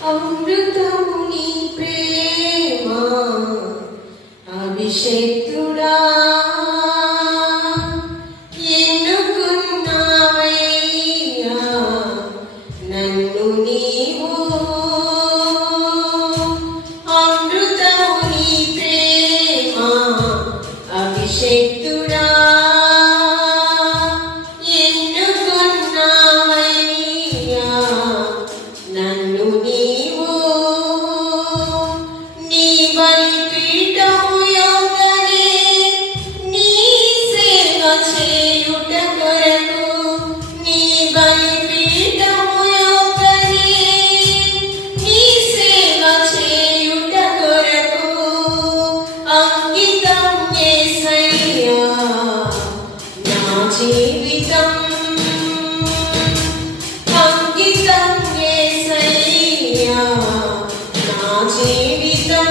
అమృతము నీ ప్రేమ అభిషేక్తుడా ఎన్నుకున్నావయ్యా నన్ను నీవు అమృతము నీ ప్రేమ అభిషేక్తుడా ఎన్నుకున్నావయ్యా నన్ను నీవు నీ బలిపీఠము యొద్దనే నీ సేవ చేయుట కొరకు నీ బలిపీఠము యొద్దనే నీ సేవ చేయుట కొరకు అంకితం యేసయ్యా నా జీవితం అంకితం యేసయ్యా నా జీవితం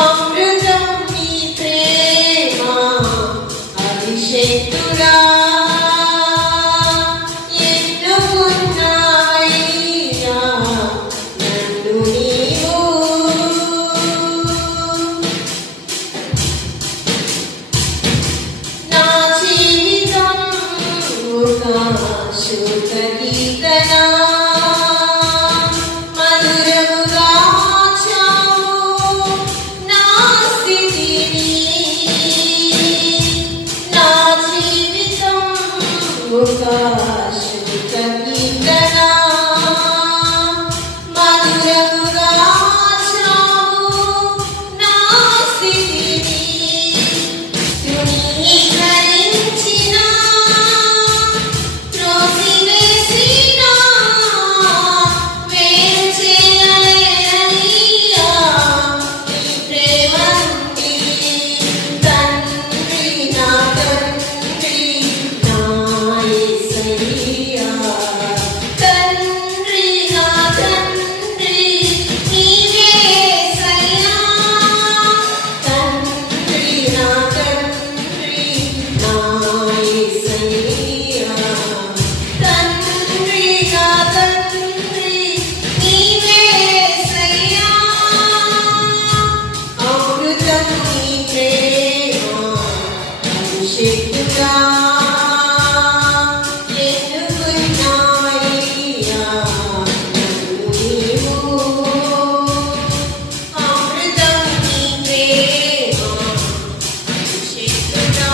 అమృతం నీ ప్రేమ అభిషేక్తుడా ఎన్నుకున్నావయ్యా నన్ను నీవు నా జీవితం ఒక శుద్ధ కీర్తన మధురముగా మార్చావు నా స్థితిని నా జీవితం ఒక శుద్ధ కీర్తన మధురముగా మార్చావు నా స్థితిని తృణీకరించిన త్రోసివేసిన వేరు చేయలేనయ్యా నీ ప్రేమ నుండి తండ్రి నా తండ్రి నా యేసయ్యా తండ్రి నా తండ్రి నీవే యేసయ్యా తండ్రి నా తండ్రి నా యేసయ్యా తండ్రి నా తండ్రి నీవే యేసయ్యా అమృతం నీ ప్రేమ అభిషేక్తుడా ఎన్నుకున్నావయ్యా నన్ను నీవు అమృతం నీ ప్రేమ అభిషేక్తుడా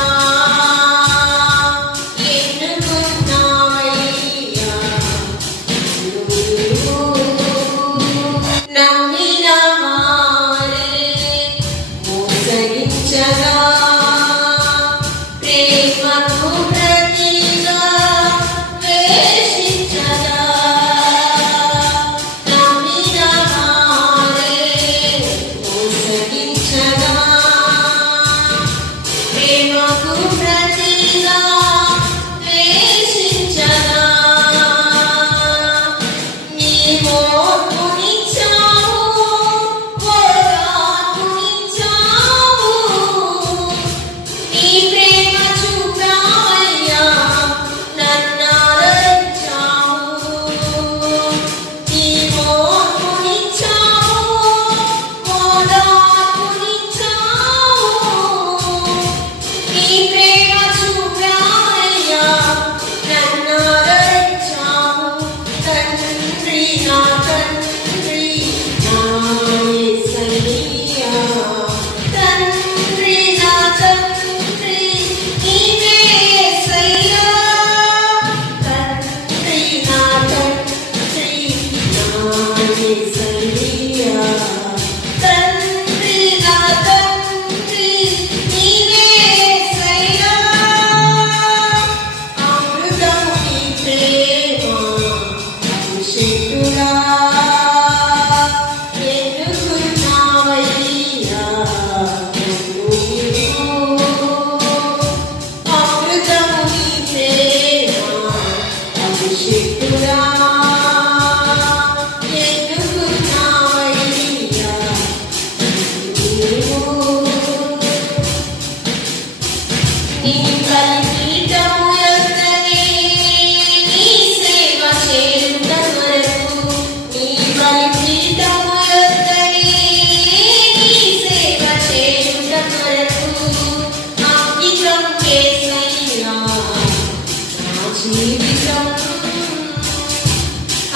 ఎన్నుకున్నావయ్యా నన్ను నీవు నమ్మిన వారే మోసగించగా ప్రేమకు ప్రతిగా వేషించగా నమ్మిన వారే మోసగించగా ప్రేమకు ప్రతిగా వేషించగా నీ ఓర్పునిచ్చావు ఓదార్పునిచ్చావు నీ ప్రేమ చూపావయ్యా నన్ను ఆదరించావు నీ ఓర్పునిచ్చావు ఓదార్పునిచ్చావు నీ ప్రేమ చూపావయ్యా నన్ను ఆదరించావు తండ్రి నా తండ్రి నా యేసయ్యా తండ్రి నా తండ్రి నీవే యేసయ్యా తండ్రి నా తండ్రి నా యేసయ్యా తండ్రి నా తండ్రి నీవే యేసయ్యా అమృతం నీ ప్రేమ అభిషేక్తుడా ఎన్నుకున్నావయ్యా నన్ను నీవు అమృతం నీ ప్రేమ అభిషేక్తుడా ఎన్నుకున్నావయ్యా జీవితం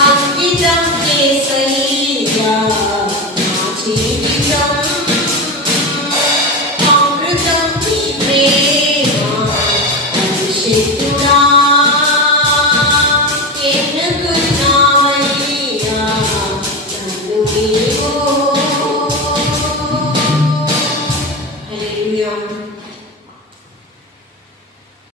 అంకితం యేసయ్యా నా జీవితం